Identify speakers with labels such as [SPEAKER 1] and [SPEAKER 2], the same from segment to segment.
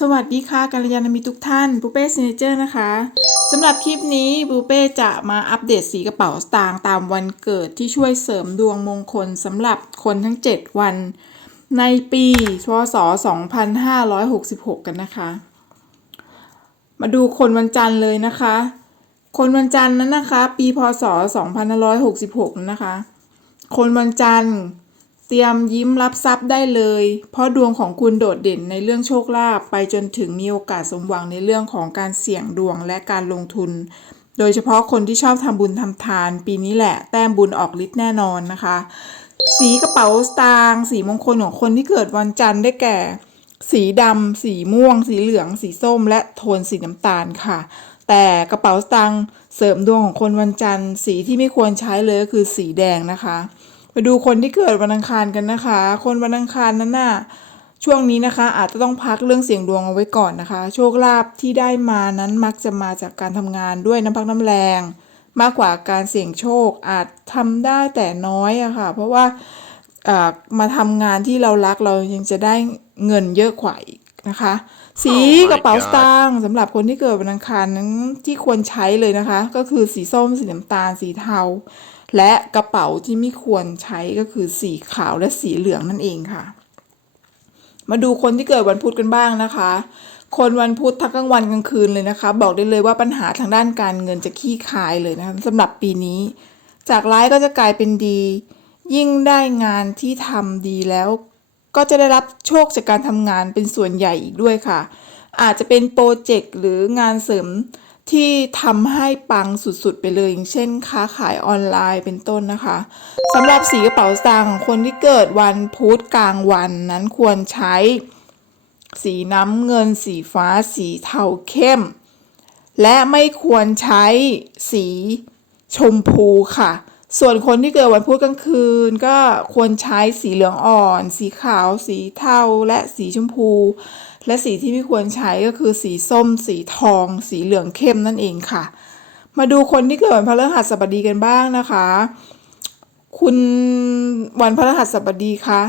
[SPEAKER 1] สวัสดีค่ะกัลยาณมิตรทุกท่านปูเป้ซิเนเจอร์นะคะสำหรับคลิปนี้ปูเป้จะมาอัปเดตสีกระเป๋าสตางค์ตามวันเกิดที่ช่วยเสริมดวงมงคลสำหรับคนทั้ง 7 วัน ในปีพศ2566 กันนะคะ มาดูคนวันจันทร์เลยนะคะ คนวันจันทร์นั้นนะคะ ปีพศ2566นั้นนะคะ คนวันจันทร์ เตรียมยิ้มรับทรัพย์ได้เลย เพราะดวงของคุณโดดเด่นในเรื่องโชคลาภไปจนถึงมีโอกาสสมหวังในเรื่องของการเสี่ยงดวงและการลงทุน โดยเฉพาะคนที่ชอบทำบุญทำทาน ปีนี้แหละแต้มบุญออกฤทธิ์แน่นอนนะคะ สีกระเป๋าสตางค์สีมงคลของคนที่เกิดวันจันทร์ได้แก่ สีดำสีม่วง สีเหลือง สีส้ม และโทนสีน้ำตาลค่ะ แต่กระเป๋าสตางค์เสริมดวงของคนวันจันทร์ สีที่ไม่ควรใช้เลยก็คือสีแดงนะคะ มาดูคนที่เกิดวันอังคารกันนะคะ คนวันอังคารนั้นน่ะช่วงนี้นะคะ อาจจะต้องพักเรื่องเสี่ยงดวงเอาไว้ก่อนนะคะ โชคลาภที่ได้มานั้นมักจะมาจากการทำงานด้วยน้ำพักน้ำแรง มากกว่าการเสี่ยงโชคอาจทำได้แต่น้อยอะค่ะ เพราะว่าเอ่อมาทำงานที่เรารักเรายังจะได้เงินเยอะกว่าอีก นะคะ สี
[SPEAKER 2] Oh my
[SPEAKER 1] กระเป๋า
[SPEAKER 2] God
[SPEAKER 1] สตางค์สำหรับคนที่เกิดวันอังคารนั้นที่ควรใช้เลยนะคะ ก็คือสีส้มสีน้ำตาลสีเทา และกระเป๋าที่ไม่ควรใช้ก็คือสีขาวและสีเหลืองนั่นเองค่ะ มาดูคนที่เกิดวันพุธกันบ้างนะคะ คนวันพุธทั้งกลางวันกลางคืนเลยนะคะ บอกได้เลยว่าปัญหาทางด้านการเงินจะขี้คายเลยนะคะสำหรับปีนี้ จากร้ายก็จะกลายเป็นดี ยิ่งได้งานที่ทำดีแล้ว ก็จะได้รับโชคจากการทำงานเป็นส่วนใหญ่อีกด้วยค่ะ อาจจะเป็นโปรเจกต์หรืองานเสริมที่ทำให้ปังสุดๆ ไปเลย อย่างเช่น ค้าขายออนไลน์เป็นต้นนะคะสำหรับสีกระเป๋าสตางค์ของคนที่เกิดวันพุธกลางวันนั้นควรใช้ สีน้ำเงิน สีฟ้า สีเทาเข้ม และไม่ควรใช้สีชมพูค่ะ ส่วนคนที่เกิดวันพุธกลางคืนก็ควรใช้สีเหลืองอ่อน สีขาว สีเทา และสีชมพู และสีที่ไม่ควรใช้ก็คือสีส้ม สีทอง สีเหลืองเข้มนั่นเองค่ะ มาดูคนที่เกิดวันพฤหัสบดีกันบ้างนะคะ คุณวันพฤหัสบดีคะ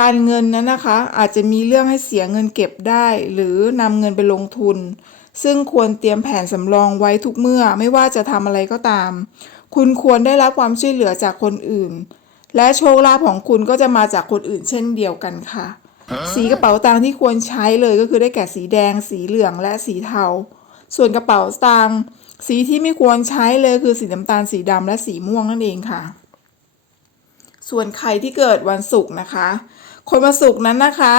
[SPEAKER 1] การเงินนั้นนะคะ อาจจะมีเรื่องให้เสียเงินเก็บได้ หรือนำเงินไปลงทุน ซึ่งควรเตรียมแผนสำรองไว้ทุกเมื่อไม่ว่าจะทำอะไรก็ตาม คุณควรได้รับความช่วยเหลือจากคนอื่น และโชคลาภของคุณก็จะมาจากคนอื่นเช่นเดียวกันค่ะ สีกระเป๋าตังค์ที่ควรใช้เลยก็คือได้แก่สีแดง สีเหลืองและสีเทา ส่วนกระเป๋าตังค์สีที่ไม่ควรใช้เลยคือสีน้ำตาลสีดำและสีม่วงนั่นเองค่ะ ส่วนใครที่เกิดวันศุกร์นะคะ คนวันศุกร์นั้นนะคะ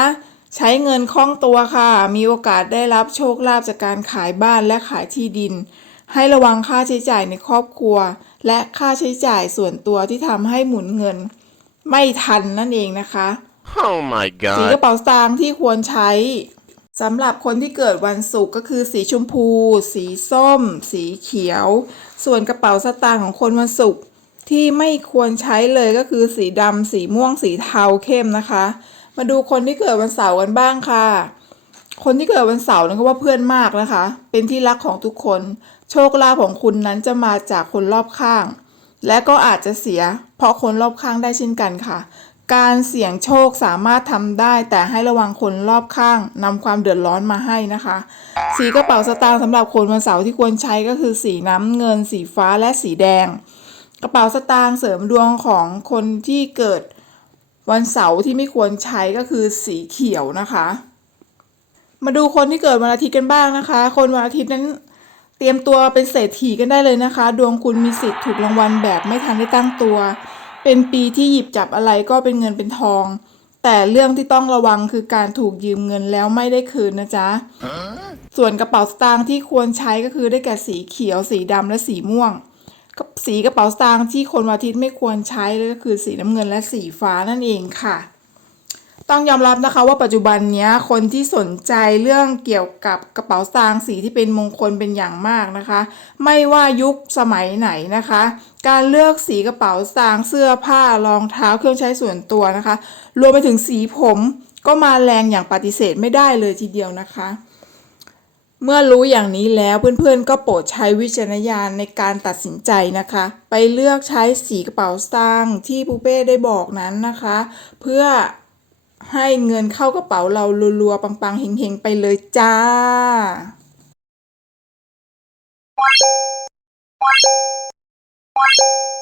[SPEAKER 1] ใช้เงินคล่องตัวค่ะ มีโอกาสได้รับโชคลาภจากการขายบ้านและขายที่ดิน ให้ระวังค่าใช้จ่ายในครอบครัว และค่าใช้จ่ายส่วนตัวที่ทำให้หมุนเงิน ไม่ทันนั่นเองนะคะ
[SPEAKER 2] Oh my
[SPEAKER 1] สีก
[SPEAKER 2] god.
[SPEAKER 1] ระเป๋าสตางค์ที่ควรใช้สำหรับคนที่เกิดวันศุกร์ก็คือสีชมพู สีส้ม สีเขียว ส่วนกระเป๋าสตางค์ของคนวันศุกร์ที่ไม่ควรใช้เลยก็คือสีดำสีม่วงสีเทาเข้มนะคะ มาดูคนที่เกิดวันเสาร์กันบ้างค่ะ คนที่เกิดวันเสาร์นั้นก็ว่าเพื่อนมากนะคะ เป็นที่รักของทุกคน โชคลาภของคุณนั้นจะมาจากคนรอบข้าง และก็อาจจะเสีย เพราะคนรอบข้างได้เช่นกันค่ะ การเสี่ยงโชคสามารถทำได้ แต่ให้ระวังคนรอบข้างนำความเดือดร้อนมาให้นะคะ สีกระเป๋าสตางค์สำหรับคนวันเสาร์ที่ควรใช้ก็คือสีน้ำเงิน สีฟ้าและสีแดง กระเป๋าสตางค์เสริมดวงของคนที่เกิด วันเสาร์ที่ไม่ควรใช้ก็คือสีเขียวนะคะ มาดูคนที่เกิดวันอาทิตย์กันบ้างนะคะ คนวันอาทิตย์นั้นเตรียมตัวเป็นเศรษฐีกันได้เลยนะคะ ดวงคุณมีสิทธิ์ถูกรางวัลแบบไม่ทันได้ตั้งตัว เป็นปีที่หยิบจับอะไรก็เป็นเงินเป็นทอง แต่เรื่องที่ต้องระวังคือการถูกยืมเงินแล้วไม่ได้คืนนะจ๊ะ ส่วนกระเป๋าสตางค์ที่ควรใช้ก็คือได้แก่สีเขียว สีดำและสีม่วงกับ สีกระเป๋าสตางค์ที่คนวันอาทิตย์ไม่ควรใช้ก็คือสีน้ำเงินและสีฟ้านั่นเองค่ะ ต้องยอมรับนะคะว่าปัจจุบันนี้คนที่สนใจเรื่องเกี่ยวกับกระเป๋าสตางค์สีที่เป็นมงคลเป็นอย่างมากนะคะ ไม่ว่ายุคสมัยไหนนะคะ การเลือกสีกระเป๋าสตางค์เสื้อผ้ารองเท้าเครื่องใช้ส่วนตัวนะคะ รวมไปถึงสีผมก็มาแรงอย่างปฏิเสธไม่ได้เลยทีเดียวนะคะ เมื่อรู้อย่างนี้แล้วเพื่อนๆ ก็โปรดใช้วิจารณญาณในการตัดสินใจนะคะ ไปเลือกใช้สีกระเป๋าสตางค์ที่ปูเป้ได้บอกนั้นนะคะ เพื่อให้เงินเข้ากระเป๋าเรารัวๆ ปังๆ เฮงๆ ไปเลยจ้า
[SPEAKER 2] Thank you.